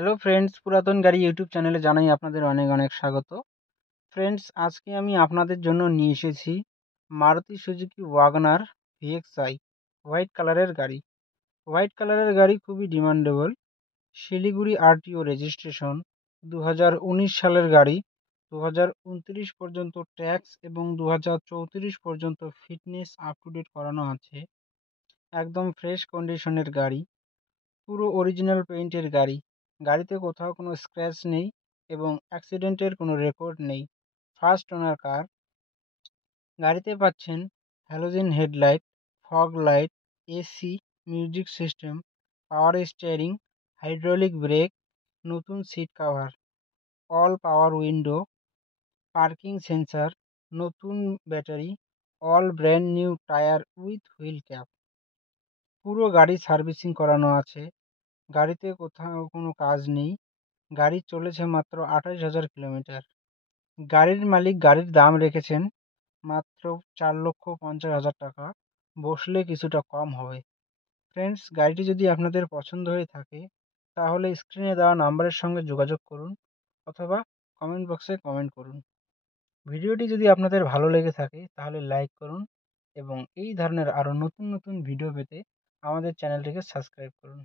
Hello friends, পুরাতন গাড়ি YouTube চ্যানেলে জানাই আপনাদের অনেক অনেক স্বাগত। ফ্রেন্ডস, আজকে আমি আপনাদের জন্য নিয়ে এসেছি Maruti Suzuki WagonR VXI white কালারের গাড়ি। হোয়াইট কালারের গাড়ি খুবই ডিমান্ডেবল। শিলিগুড়ি আরটিও রেজিস্ট্রেশন, 2019 সালের গাড়ি। 2029 পর্যন্ত ট্যাক্স এবং 2034 পর্যন্ত ফিটনেস আপ টু ডেট করানো আছে। একদম ফ্রেশ কন্ডিশনের গাড়ি, পুরো অরিজিনাল পেইন্টের গাড়ি। গাড়িতে কোথাও কোনো স্ক্র্যাচ নেই এবং অ্যাক্সিডেন্টের কোনো রেকর্ড নেই। First owner car. গাড়িতে পাচ্ছেন halogen headlight, fog light, AC, music system, power steering, hydraulic brake, নতুন seat cover, all power window, parking sensor, নতুন battery, all brand new tyre with wheel cap. পুরো গাড়ি সার্ভিসিং করানো আছে। গাড়িতে কোথাও কোনো কাজ নেই। গাড়ি চলেছে মাত্র 28,000 কিলোমিটার। গাড়ির মালিক গাড়ির দাম রেখেছেন মাত্র 4,50,000 টাকা। বসলে কিছুটা কম হবে। ফ্রেন্ডস, গাড়িটি যদি আপনাদের পছন্দ হয়ে থাকে তাহলে স্ক্রিনে দেওয়া নাম্বারের সঙ্গে যোগাযোগ করুন অথবা কমেন্ট বক্সে কমেন্ট করুন। ভিডিওটি যদি আপনাদের ভালো লেগে থাকে তাহলে লাইক করুন এবং এই ধরনের আরও নতুন নতুন ভিডিও পেতে আমাদের চ্যানেলটিকে সাবস্ক্রাইব করুন।